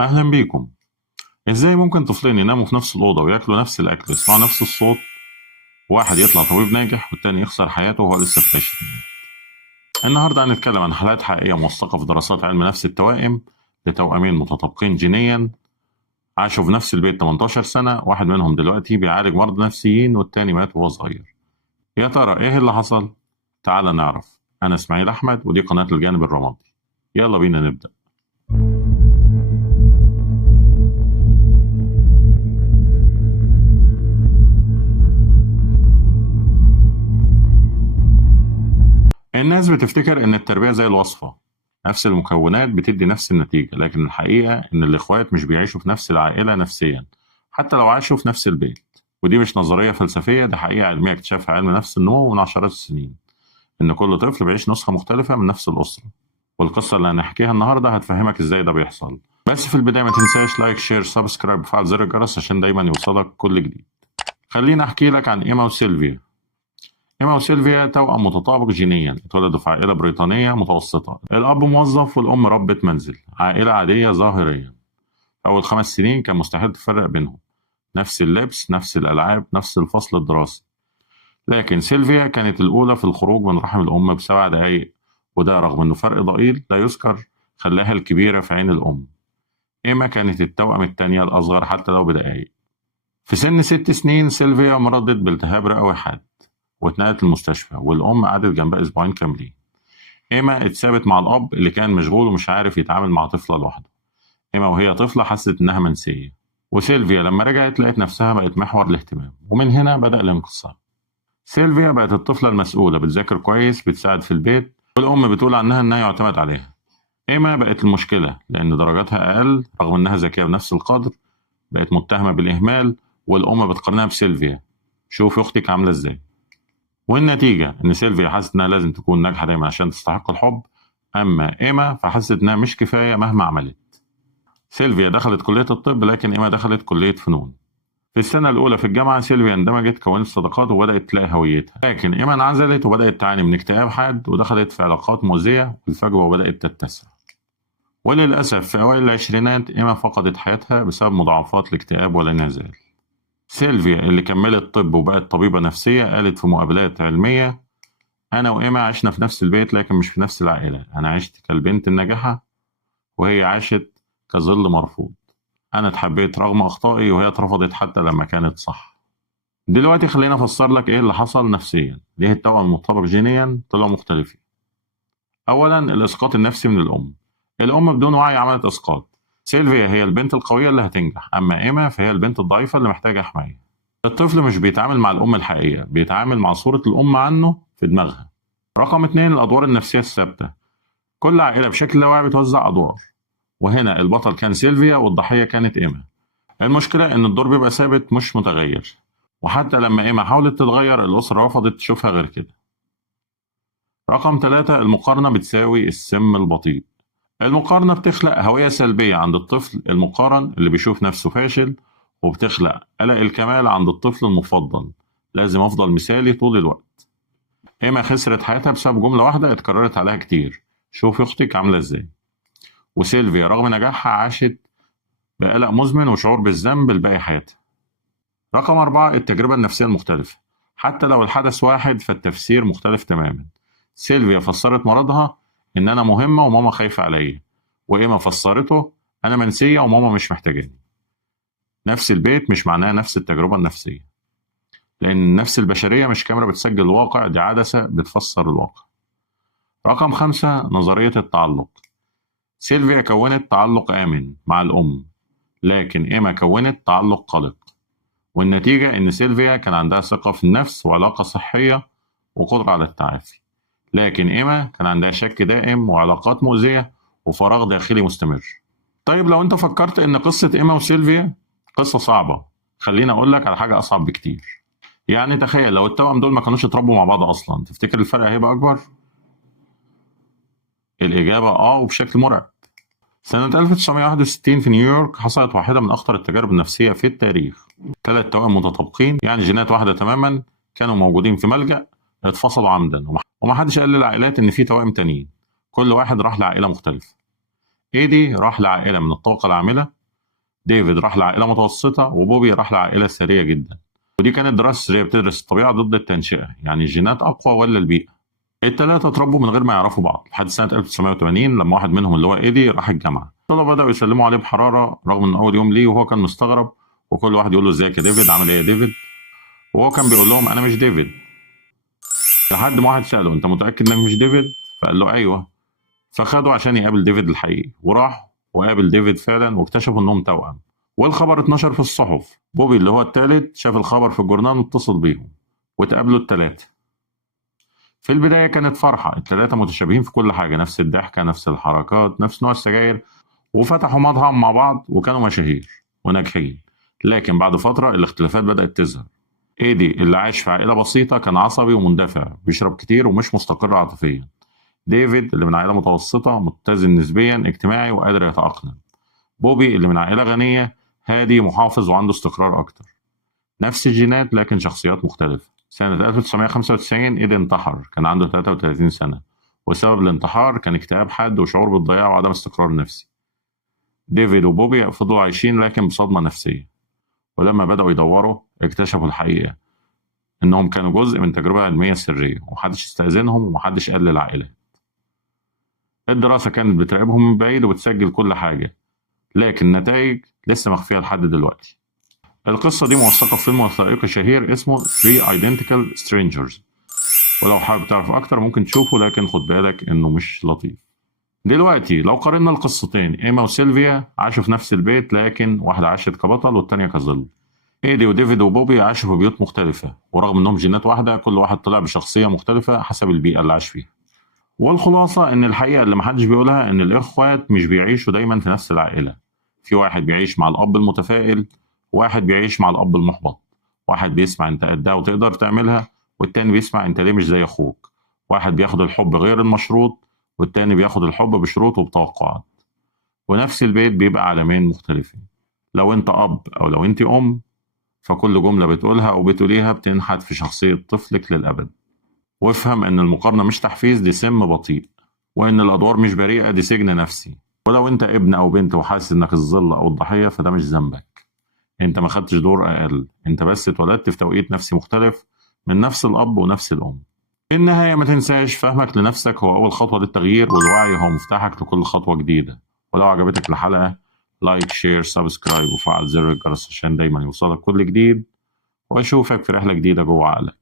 أهلا بيكم. إزاي ممكن طفلين يناموا في نفس الأوضة وياكلوا نفس الأكل ويسمعوا نفس الصوت، واحد يطلع طبيب ناجح والتاني يخسر حياته وهو لسه فاشل؟ النهاردة هنتكلم عن حالات حقيقية موثقة في دراسات علم نفس التوائم لتوأمين متطابقين جينيا عاشوا في نفس البيت 18 سنة، واحد منهم دلوقتي بيعالج مرضى نفسيين والتاني مات وهو صغير. يا ترى إيه اللي حصل؟ تعال نعرف. أنا إسماعيل أحمد ودي قناة الجانب الرمادي. يلا بينا نبدأ. الناس بتفتكر إن التربية زي الوصفة، نفس المكونات بتدي نفس النتيجة، لكن الحقيقة إن الإخوات مش بيعيشوا في نفس العائلة نفسيا حتى لو عاشوا في نفس البيت. ودي مش نظرية فلسفية، دي حقيقة علمية اكتشفها علم نفس النمو من عشرات السنين، إن كل طفل بيعيش نسخة مختلفة من نفس الأسرة. والقصة اللي هنحكيها النهاردة هتفهمك إزاي ده بيحصل. بس في البداية ما تنساش لايك شير سبسكرايب وفعل زر الجرس عشان دايما يوصلك كل جديد. خليني أحكي لك عن إيما وسيلفيا. إيما وسيلفيا توأم متطابق جينيا، اتولدوا في عائلة بريطانية متوسطة، الأب موظف والأم ربة منزل، عائلة عادية ظاهريا. أول 5 سنين كان مستحيل تفرق بينهم، نفس اللبس نفس الألعاب نفس الفصل الدراسي. لكن سيلفيا كانت الأولى في الخروج من رحم الأم ب7 دقايق، وده رغم إنه فرق ضئيل لا يذكر خلاها الكبيرة في عين الأم. إيما كانت التوأم التانية الأصغر حتى لو بدقايق. في سن 6 سنين سيلفيا مرضت بالتهاب رئوي حاد واتنقلت المستشفى، والأم قعدت جنبها أسبوعين كاملين. إيما اتسابت مع الأب اللي كان مشغول ومش عارف يتعامل مع طفلة لوحده. إيما وهي طفلة حست إنها منسية، وسيلفيا لما رجعت لقت نفسها بقت محور الاهتمام، ومن هنا بدأ الانقسام. سيلفيا بقت الطفلة المسؤولة، بتذاكر كويس بتساعد في البيت، والأم بتقول عنها إنها يعتمد عليها. إيما بقت المشكلة لأن درجاتها أقل رغم إنها ذكية بنفس القدر، بقت متهمة بالإهمال، والأم بتقارنها بسيلفيا. شوف أختك عاملة إزاي. والنتيجة إن سيلفيا حست إنها لازم تكون ناجحة دايما عشان تستحق الحب، أما إيما فحست إنها مش كفاية مهما عملت. سيلفيا دخلت كلية الطب لكن إيما دخلت كلية فنون. في السنة الأولى في الجامعة سيلفيا اندمجت، كونت صداقات وبدأت تلاقي هويتها، لكن إيما انعزلت وبدأت تعاني من اكتئاب حاد ودخلت في علاقات مؤذية، والفجوة وبدأت تتسع. وللأسف في أوائل العشرينات إيما فقدت حياتها بسبب مضاعفات الاكتئاب والانعزال. سيلفيا اللي كملت طب وبقت طبيبة نفسية قالت في مقابلات علمية: أنا وإيما عشنا في نفس البيت لكن مش في نفس العائلة. أنا عشت كالبنت الناجحة وهي عاشت كظل مرفوض. أنا اتحبيت رغم أخطائي وهي اترفضت حتى لما كانت صح. دلوقتي خلينا أفسر لك إيه اللي حصل نفسيا، ليه التوأم المطابق جينيا طلعوا مختلفين. أولا الإسقاط النفسي من الأم. الأم بدون وعي عملت إسقاط. سيلفيا هي البنت القوية اللي هتنجح، أما إيما فهي البنت الضعيفة اللي محتاجة حماية. الطفل مش بيتعامل مع الأم الحقيقية، بيتعامل مع صورة الأم عنه في دماغها. رقم 2 الأدوار النفسية الثابتة. كل عائلة بشكل لا واعي بتوزع أدوار، وهنا البطل كان سيلفيا والضحية كانت إيما. المشكلة إن الدور بيبقى ثابت مش متغير، وحتى لما إيما حاولت تتغير الأسرة رفضت تشوفها غير كده. رقم 3 المقارنة بتساوي السم البطيء. المقارنة بتخلق هوية سلبية عند الطفل المقارن اللي بيشوف نفسه فاشل، وبتخلق قلق الكمال عند الطفل المفضل، لازم أفضل مثالي طول الوقت. إيما خسرت حياتها بسبب جملة واحدة اتكررت عليها كتير: شوف أختك عاملة إزاي. وسيلفيا رغم نجاحها عاشت بقلق مزمن وشعور بالذنب لباقي حياتها. رقم 4 التجربة النفسية المختلفة. حتى لو الحدث واحد فالتفسير مختلف تماما. سيلفيا فسرت مرضها إن أنا مهمة وماما خايفة عليا، وإيما فسرته أنا منسية وماما مش محتاجاني. نفس البيت مش معناه نفس التجربة النفسية، لأن النفس البشرية مش كاميرا بتسجل الواقع، دي عدسة بتفسر الواقع. رقم 5 نظرية التعلق. سيلفيا كونت تعلق آمن مع الأم، لكن إيما كونت تعلق قلق، والنتيجة إن سيلفيا كان عندها ثقة في النفس وعلاقة صحية وقدرة على التعافي، لكن إيما كان عندها شك دائم وعلاقات مؤذية وفراغ داخلي مستمر. طيب لو أنت فكرت إن قصة إيما وسيلفيا قصة صعبة، خليني أقول لك على حاجة أصعب بكتير. يعني تخيل لو التوأم دول ما كانوش اتربوا مع بعض أصلا، تفتكر الفرق هيبقى أكبر؟ الإجابة وبشكل مرعب. سنة 1961 في نيويورك حصلت واحدة من أخطر التجارب النفسية في التاريخ. 3 توأم متطابقين، يعني جينات واحدة تماما، كانوا موجودين في ملجأ، اتفصلوا عمدا، ومحدش قال للعائلات إن في توائم تانيين. كل واحد راح لعائلة مختلفة. ايدي راح لعائلة من الطبقة العاملة، ديفيد راح لعائلة متوسطة، وبوبي راح لعائلة ثرية جدا. ودي كانت دراسة سرية بتدرس الطبيعة ضد التنشئة، يعني الجينات أقوى ولا البيئة. التلاتة اتربوا من غير ما يعرفوا بعض لحد سنة 1980 لما واحد منهم اللي هو إيدي راح الجامعة. الطلبة بدأوا يسلموا عليه بحرارة رغم إن أول يوم ليه وهو كان مستغرب، وكل واحد يقول له إزيك يا ديفيد، عامل إيه يا ديفيد، وهو كان بيقول لهم أنا مش ديفيد. لحد ما واحد سأله أنت متأكد إنك مش ديفيد؟ فقال له أيوه. فخده عشان يقابل ديفيد الحقيقي، وراح وقابل ديفيد فعلا واكتشفوا إنهم توأم. والخبر اتنشر في الصحف. بوبي اللي هو التالت شاف الخبر في الجورنال واتصل بيهم، واتقابلوا التلاتة. في البداية كانت فرحة، التلاتة متشابهين في كل حاجة، نفس الضحكة، نفس الحركات، نفس نوع السجاير، وفتحوا مطعم مع بعض وكانوا مشاهير وناجحين. لكن بعد فترة الاختلافات بدأت تظهر. ايدي اللي عايش في عائلة بسيطة كان عصبي ومندفع، بيشرب كتير ومش مستقر عاطفيا. ديفيد اللي من عائلة متوسطة متزن نسبيا، اجتماعي وقادر يتأقلم. بوبي اللي من عائلة غنية، هادي محافظ وعنده استقرار أكتر. نفس الجينات لكن شخصيات مختلفة. سنة 1995 إيدي انتحر، كان عنده 33 سنة، وسبب الانتحار كان اكتئاب حاد وشعور بالضياع وعدم استقرار نفسي. ديفيد وبوبي فضلوا عايشين لكن بصدمة نفسية، ولما بدأوا يدوروا اكتشفوا الحقيقة، إنهم كانوا جزء من تجربة علمية سرية ومحدش استأذنهم ومحدش قال للعائلة. الدراسة كانت بتراقبهم من بعيد وبتسجل كل حاجة، لكن النتائج لسه مخفية لحد دلوقتي. القصة دي موثقة في فيلم وثائقي شهير اسمه Three Identical Strangers، ولو حابب تعرف أكتر ممكن تشوفه، لكن خد بالك إنه مش لطيف. دلوقتي لو قارنا القصتين، إيما وسيلفيا عاشوا في نفس البيت، لكن واحدة عاشت كبطل والتانية كظل. إيدي وديفيد وبوبي عاشوا في بيوت مختلفة، ورغم إنهم جينات واحدة كل واحد طلع بشخصية مختلفة حسب البيئة اللي عاش فيها. والخلاصة إن الحقيقة اللي محدش بيقولها إن الإخوات مش بيعيشوا دايما في نفس العائلة. في واحد بيعيش مع الأب المتفائل، واحد بيعيش مع الأب المحبط، واحد بيسمع أنت قدها وتقدر تعملها، والتاني بيسمع أنت ليه مش زي أخوك. واحد بياخد الحب غير المشروط، والتاني بياخد الحب بشروط وبتوقعات. ونفس البيت بيبقى عالمين مختلفين. لو أنت أب أو لو أنت أم، فكل جملة بتقولها أو بتقوليها بتنحت في شخصية طفلك للأبد. وافهم إن المقارنة مش تحفيز، دي سم بطيء، وإن الأدوار مش بريئة، دي سجن نفسي. ولو أنت ابن أو بنت وحاسس إنك الظل أو الضحية، فده مش ذنبك. أنت ما خدتش دور أقل، أنت بس اتولدت في توقيت نفسي مختلف من نفس الأب ونفس الأم. في النهاية ما تنساش، فهمك لنفسك هو أول خطوة للتغيير، والوعي هو مفتاحك لكل خطوة جديدة. ولو عجبتك الحلقة، لايك، شير، سبسكرايب، وفعل زر الجرس عشان دايما يوصلك كل جديد. وأشوفك في رحلة جديدة جوه عقلك.